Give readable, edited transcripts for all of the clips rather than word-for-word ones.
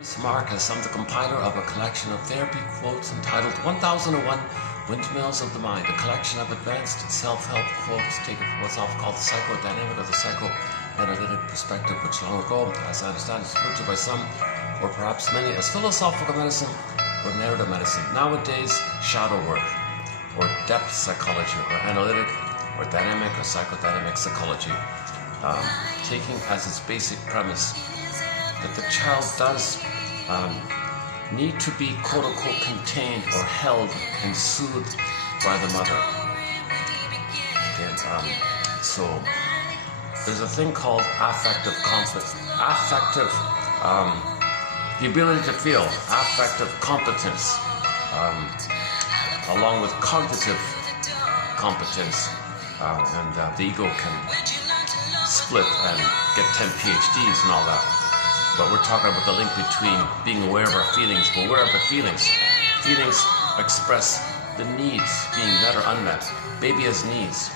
This Mark has the compiler of a collection of therapy quotes entitled 1001 Windmills of the Mind, a collection of advanced self-help quotes taken from what's often called the psychodynamic or the psychoanalytic perspective, which long ago, as I understand, is referred to by some, or perhaps many, as philosophical medicine or narrative medicine. Nowadays, shadow work, or depth psychology, or analytic, or dynamic or psychodynamic psychology, taking as its basic premise that the child does need to be quote-unquote contained or held and soothed by the mother. Okay, so there's a thing called affective competence. The ability to feel, affective competence, along with cognitive competence, and the ego can split and get 10 PhDs and all that. But we're talking about the link between being aware of our feelings, aware of the feelings. Feelings express the needs being met or unmet. Baby has needs.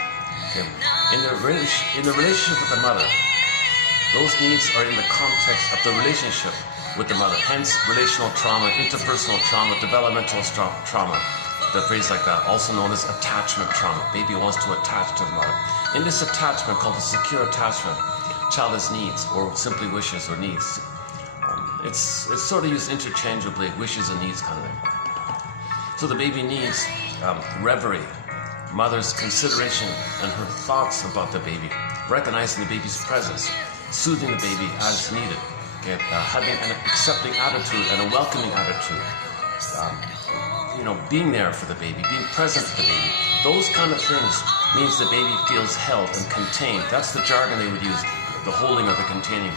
Okay. In the relationship with the mother, those needs are in the context of the relationship with the mother. Hence, relational trauma, interpersonal trauma, developmental trauma. The phrase like that, also known as attachment trauma. Baby wants to attach to the mother. In this attachment, called the secure attachment, child has needs, or simply wishes or needs. It's sort of used interchangeably, wishes and needs kind of thing. So the baby needs reverie, mother's consideration and her thoughts about the baby, recognizing the baby's presence, soothing the baby as needed, okay? Having an accepting attitude and a welcoming attitude, being there for the baby, being present for the baby. Those kind of things means the baby feels held and contained. That's the jargon they would use, the holding or the containing.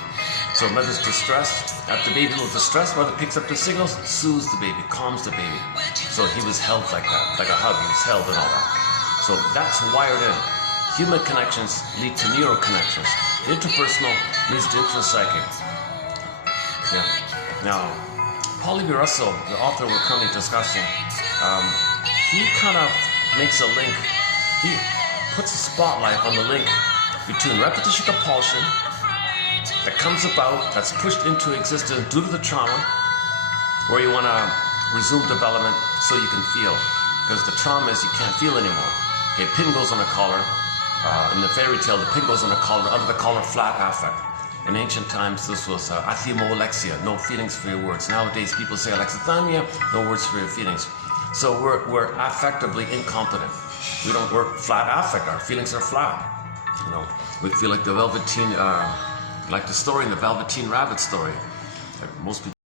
So mother's distressed, after the baby a little distressed, mother picks up the signals, soothes the baby, calms the baby. So he was held like that, like a hug, he was held and all that. So that's wired in. Human connections lead to neural connections. Interpersonal leads to intrapsychic. Yeah. Now, Paul Russell, the author we're currently discussing, he kind of makes a link. He puts a spotlight on the link between repetition compulsion that comes about, that's pushed into existence due to the trauma, where you want to resume development so you can feel, because the trauma is you can't feel anymore. Okay, pin goes on a collar. In the fairy tale, the pin goes on a collar, under the collar, flat affect. In ancient times, this was athemolexia, no feelings for your words. Nowadays, people say alexithymia, no words for your feelings. So we're affectively incompetent. We're flat affect, our feelings are flat. We feel like the Velveteen, like the story in the Velveteen Rabbit story. Most people